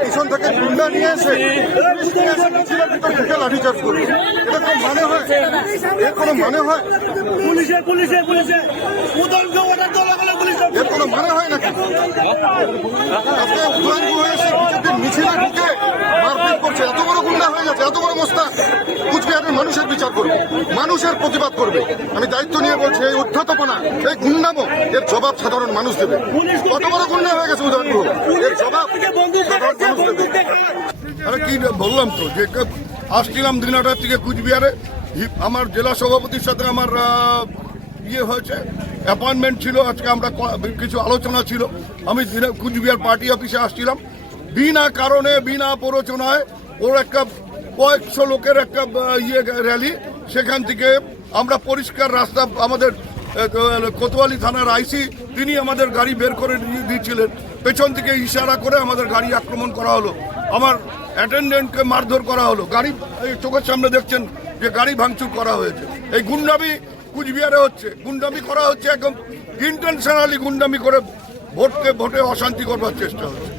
পিছন থেকে গুন্ডা নিয়ে এসে লাঠিচার্জ করি এটা কোনো মানে হয়? এর কোনো মানে হয় পুলিশে পুলিশে। পুলিশে মিছিলে ঢুকে মারপিট করছে এত বড় গুন্ডা হয়ে গেছে এত বড় মোস্তা কুচবিহারের মানুষের বিচার করবে মানুষের প্রতিবাদ করবে আমি দায়িত্ব নিয়ে বলছি এই উদ্ধতপনা এই গুন্ডামো এর জবাব সাধারণ মানুষ দেবে কত বড় গুন্ডা হয়ে গেছে উদয়ঙ্গ এর জবাব আরে কি বললাম তো যে আসছিলাম দিনাটার থেকে কুচবিহারে আমার জেলা সভাপতির সাথে আমার ইয়ে হয়েছে। অ্যাপয়েন্টমেন্ট ছিল, আজকে আমরা কিছু আলোচনা ছিল। আমি কুচবিহার পার্টি অফিসে আসছিলাম। বিনা কারণে, বিনা প্ররোচনায় ওর একটা কয়েকশো লোকের একটা ইয়ে র্যালি সেখান থেকে আমরা পরিষ্কার রাস্তা, আমাদের কোতোয়ালি থানার আইসি, তিনি আমাদের গাড়ি বের করে দিয়ে দিয়েছিলেন পেছন থেকে ইশারা করে আমাদের গাড়ি আক্রমণ করা হলো। আমার অ্যাটেন্ডেন্টকে মারধর করা হলো। গাড়ি চোখের সামনে দেখছেন যে গাড়ি ভাঙচুর করা হয়েছে। এই গুন্ডামি কুচবিহারে হচ্ছে, গুন্ডামি করা হচ্ছে, একদম ইন্টেনশনালি গুন্ডামি করে ভোটকে, ভোটে অশান্তি করবার চেষ্টা হচ্ছে।